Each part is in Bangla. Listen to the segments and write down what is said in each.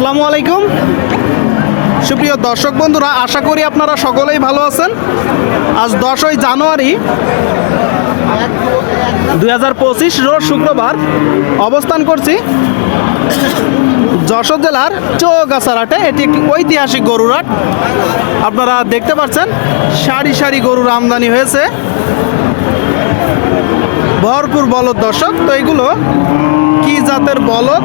আসসালামু আলাইকুম। সুপ্রিয় দর্শক বন্ধুরা, আশা করি আপনারা সকলেই ভালো আছেন। আজ দশই জানুয়ারি দুই হাজার পঁচিশ রোজ শুক্রবার অবস্থান করছি যশোর জেলার চৌগাছারহাটে এটি একটি ঐতিহাসিক গরুর হাট আপনারা দেখতে পাচ্ছেন, সারি সারি গরুর আমদানি হয়েছে। ভরপুর বলদ দর্শক, তো এগুলো কি জাতের বলদ?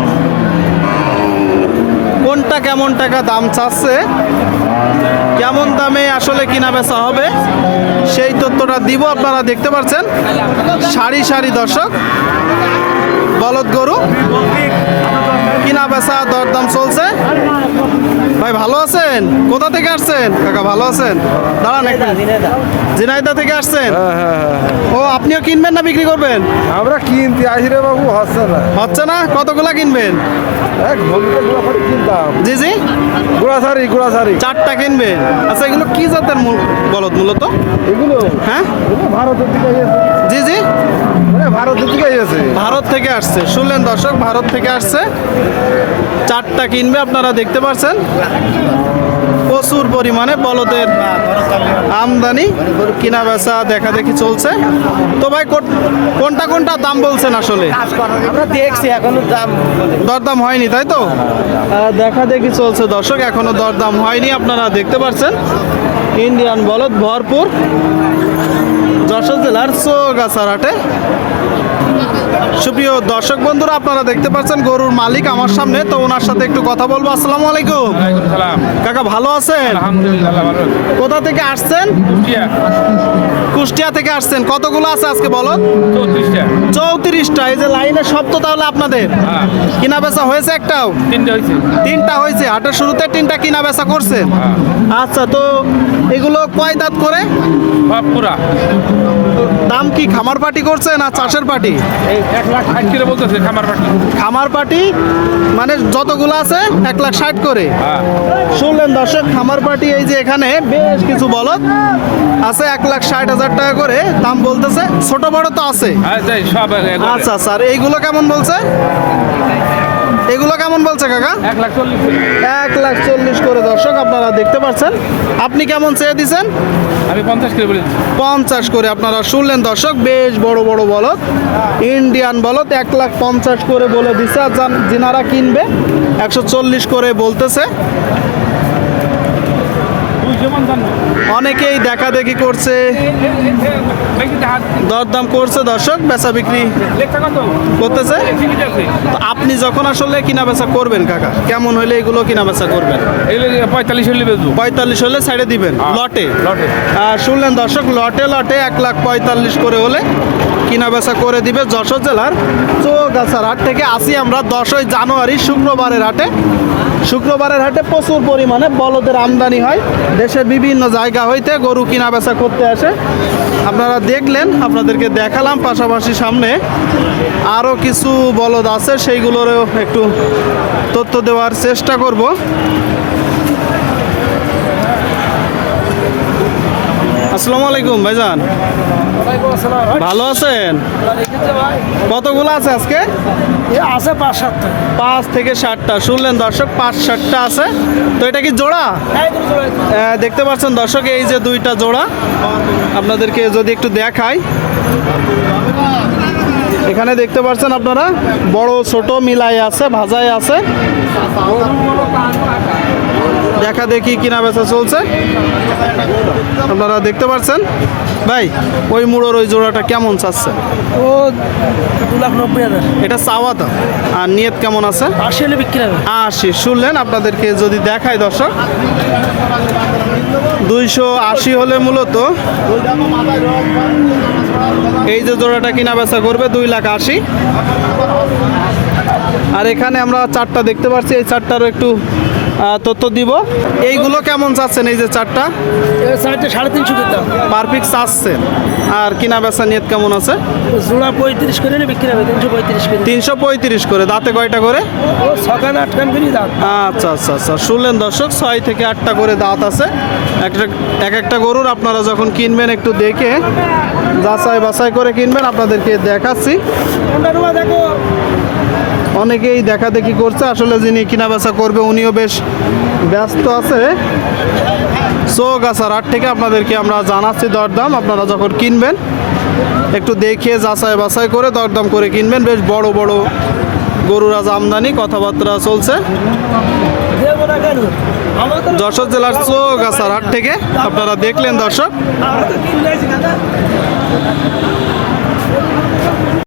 কোনটা কেমন টাকা দাম চাচ্ছে? কেমন দামে আসলে কিনা বেচা হবে? সেই তথ্যটা দিব, আপনারা দেখতে পাচ্ছেন সারি সারি দর্শক, বলদ গরু। কিনা বেচা দরদাম চলছে? ভাই ভালো আছেন? কোথা থেকে আসছেন? কাকা ভালো আছেন? দাঁড়ান একটু। জিনাইদা থেকে আসছেন? ও আপনিও কিনবেন না বিক্রি করবেন? আমরা কিনতে আসি রে বাবু হচ্ছে না। হচ্ছে না? কতগুলা কিনবেন? জি জি। গুড়াছাড়ি গুড়াছাড়ি। চারটা কিনবেন। আচ্ছা এগুলো কি জাতের মূল- বলদ মূলত? এগুলো? হ্যাঁ? ভারতের দিকে জি জি। ভারতের এসেছে। ভারত থেকে আসছে। শুনলেন দর্শক ভারত থেকে আসছে। চারটা কিনবে আপনারা দেখতে পাচ্ছেন প্রচুর পরিমাণে বলদের আমদানি কিনা বেচা দেখা দেখি চলছে। তো ভাই কোন- কোনটা কোনটা দাম বলছেন আসলে? আমরা দেখছি এখনও দাম দরদাম হয়নি তাই তো? দেখা দেখি চলছে দর্শক এখনও দরদাম হয়নি আপনারা দেখতে পাচ্ছেন ইন্ডিয়ান বলদ ভরপুর। যশোর জেলার চৌগাছারহাটে সুপ্রিয় দর্শক বন্ধুরা আপনারা দেখতে পাচ্ছেন গরুর মালিক আমার সামনে। তো ওনার সাথে একটু কথা বলব। আসসালামু আলাইকুম। কাকা ভালো আছেন? আলহামদুলিল্লাহ ভালো কোথা থেকে আসছেন? কুষ্টিয়া থেকে আসছেন। কতগুলো আছে আজকে বলো চৌত্রিশটা। এই যে লাইনে সব তো তাহলে আপনাদের? হ্যাঁ। কিনা বেচা হয়েছে একটাও? তিনটা হয়েছে। হাটের শুরুতে তিনটা কিনা বেচা করছেন? হ্যাঁ। আচ্ছা তো এগুলো কয় দাঁত করে? দাম কি খামার পাটি করছে না চাষের বলতেছে খামার পাটি। খামার পাটি? মানে যতগুলো আছে এক লাখ ষাট করে। হ্যাঁ। শুনলেন দর্শক খামার পাটি এই যে এখানে বেশ কিছু বলদ আছে এক লাখ ষাট হাজার টাকা করে দাম বলতেছে ছোট বড় তো আছে। হ্যাঁ একবারে। আচ্ছা স্যার এইগুলো কেমন বলছে? এগুলো কেমন বলছে কাকা? এক লাখ চল্লিশ এক লাখ চল্লিশ করে দর্শক আপনারা দেখতে পাচ্ছেন। আপনি কেমন চেয়ে আমি পঞ্চাশ করে আপনারা শুনলেন দর্শক বেশ বড় বড় বলদ। ইন্ডিয়ান বলদ এক লাখ পঞ্চাশ করে বলে দিছে। আর যান- যিনারা কিনবে একশো চল্লিশ করে বলতেছে। অনেকেই দেখা দেখি করছে। দরদাম করছে দর্শক বেচা বিক্রি করতেছে। তো আপনি যখন আসলে কিনা বেচা করবেন কাকা কেমন হলে এগুলো কিনা বেচা করবেন? পঁয়তাল্লিশ হলে পঁয়তাল্লিশ হলে সাইডে দিবেন লটে। লটে। শুনলেন দর্শক লটে লটে এক লাখ পঁয়তাল্লিশ করে হলে কিনা বেচা করে দিবে যশোর জেলার চৌগাছার হাট থেকে। আসি আমরা দশই জানুয়ারি শুক্রবারের হাটে। শুক্রবারের হাটে প্রচুর পরিমাণে বলদের আমদানি হয়। দেশের বিভিন্ন জায়গা হইতে গরু কিনা বেচা করতে আসে। আপনারা দেখলেন, আপনাদেরকে দেখালাম, পাশাপাশি সামনে আরও কিছু বলদ আছে, সেইগুলোরও একটু তথ্য দেওয়ার চেষ্টা করব। আসসালামু আলাইকুম ভাইজান। ভালো আছেন? কতগুলো আছে আজকে? আছে পাঁচ সাতটা। পাঁচ থেকে ষাটটা শুনলেন দর্শক পাঁচ ষাটটা আছে। তো এটা কি জোড়া? আহ, দেখতে পাচ্ছেন দর্শক এই যে দুইটা জোড়া। আপনাদেরকে যদি একটু দেখাই। এখানে দেখতে পাচ্ছেন আপনারা বড় ছোট মিলাই আছে ভাজাই আছে। দেখা দেখি কিনা বেচা চলছে। আপনারা দেখতে পাচ্ছেন ভাই ওই মুড়োর ওই জোড়াটা কেমন চাচ্ছে? ও দু লাখ নব্বই হাজার। এটা চাওয়া তো। আর নিয়ত কেমন আছে? আশি হলে বিক্রি হবে। আশি। শুনলেন আপনাদেরকে যদি দেখায় দর্শক? দুইশো আশি হলে মূলত এই যে জোড়াটা কিনা বেচা করবে দুই লাখ আশি। আর এখানে আমরা চারটা দেখতে পাচ্ছি এই চারটারও একটু তথ্য দিব। এইগুলো কেমন চাচ্ছেন এই যে চারটা? সাড়ে সাড়ে তিনশো দিতাম পারফেক্ট চাচ্ছেন। আর কিনা বেচা নিয়ত কেমন আছে? জোড়া পঁয়ত্রিশ করে বিক্রি হবে তিনশো পঁয়ত্রিশ করে। তিনশো পঁয়ত্রিশ করে। দাঁতে কয়টা করে? সকালে আট কান করি আচ্ছা আচ্ছা আচ্ছা। শুনলেন দর্শক ছয় থেকে আটটা করে দাঁত আছে। একটা এক একটা গরুর আপনারা যখন কিনবেন একটু দেখে যাচাই বাছাই করে কিনবেন। আপনাদেরকে দেখাচ্ছি। দেখো। অনেকেই দেখা দেখি করছে, আসলে যিনি কিনা বেচা করবে উনিও বেশ ব্যস্ত আছে। চৌগাছার হাট থেকে আপনাদেরকে আমরা জানাচ্ছি দরদাম, আপনারা যখন কিনবেন, একটু দেখে যাচাই বাছাই করে দরদাম করে কিনবেন। বেশ বড় বড় গরুর আজ আমদানি, কথাবার্তা চলছে। যশোর জেলার চৌগাছার হাট থেকে আপনারা দেখলেন, দর্শক।